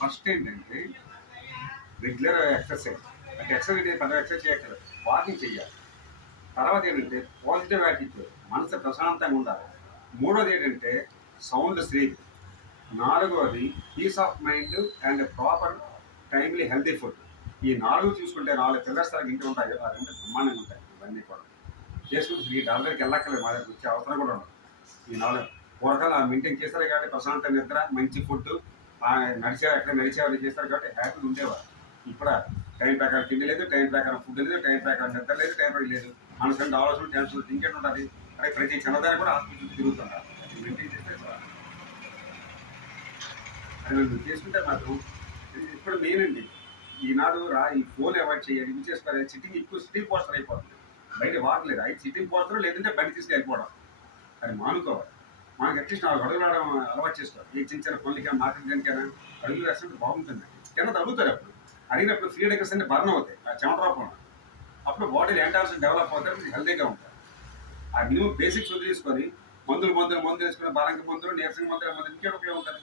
First ఏంటంటే regular exercise. అంటే exercise పెద్ద ఎక్సర్సైజ్ చేయక్కర్లేదు. వాకింగ్ చేయాలి. తర్వాత ఏంటంటే పాజిటివ్ యాటిట్యూడ్. మనసు ప్రశాంతంగా ఉండాలి. మూడోది ఏంటంటే సౌండ్ స్లీప్. నాలుగోది peace of mind and proper timely healthy food. ఈ 4 చూసుకుంటే 4 పిల్లర్స్ ఇంటి ఉంటాయి. ఆ 2 బ్రహ్మాండంగా ఉంటాయి. ఇవన్నీ కూడా చేసుకుంటే ఈ డాక్టర్కి వెళ్ళక్కర్లేదు. మా దగ్గర వచ్చే అవసరం కూడా ఉండదు. ఈ 4 పూర్వకాలు మెయింటైన్ చేస్తారు కాబట్టి ప్రశాంత నిద్ర, మంచి ఫుడ్, ఎక్కడ నడిచేవాళ్ళు చేస్తారు కాబట్టి హ్యాపీగా ఉండేవారు. ఇప్పుడు టైం ప్రకారం తిండి లేదు, టైం ప్రకారం ఫుడ్ లేదు, టైం ప్రకారం నిద్ర లేదు, టైం ప్రకారం లేదు. మనసు ఆలోచన టెన్షన్ ఇంకేంటి ఉంటుంది. అదే ప్రతి చిన్నదాన్ని కూడా హాస్పిటల్ తిరుగుతుంటారు. మెయింటైన్ చేస్తే అది మీరు చేసుకుంటే మాత్రం ఇప్పుడు మెయిన్ అండి. ఈనాడు ఈ ఫోన్ అవాయిడ్ చేయాలి. ఇవి చేసుకోవాలి. సిట్టింగ్ పోస్టర్ అయిపోతుంది. బయట వాడలేదు. అయితే సిట్టింగ్ పోస్టర్ లేదంటే బండి తీసుకు వెళ్ళిపోవడం. అది మానుకోవాలి. మనకి అట్లీస్ట్ 4 అడుగులు రావడం అలవాటు చేసుకోవాలి. ఏ చిన్న చిన్న పనులకైనా మార్కెట్కైనా అడుగులు వేస్తుంటే బాగుంటుంది. కింద తగ్గుతారు. అప్పుడు అడిగినప్పుడు ఫ్రీ డెకర్స్ అన్ని బర్న్ అవుతాయి. ఆ చెమట రూపంలో అప్పుడు బాడీలో యాంటాక్సిడెంట్ డెవలప్ అవుతారు. మీరు హెల్తీగా ఉంటారు. ఆ మినిమం బేసిక్స్ వదిలేసుకొని మందులు వేసుకుని బలంగా మందులు, నీరసంగా మందులు ఇంకేం ఉపయోగం ఉంటుంది.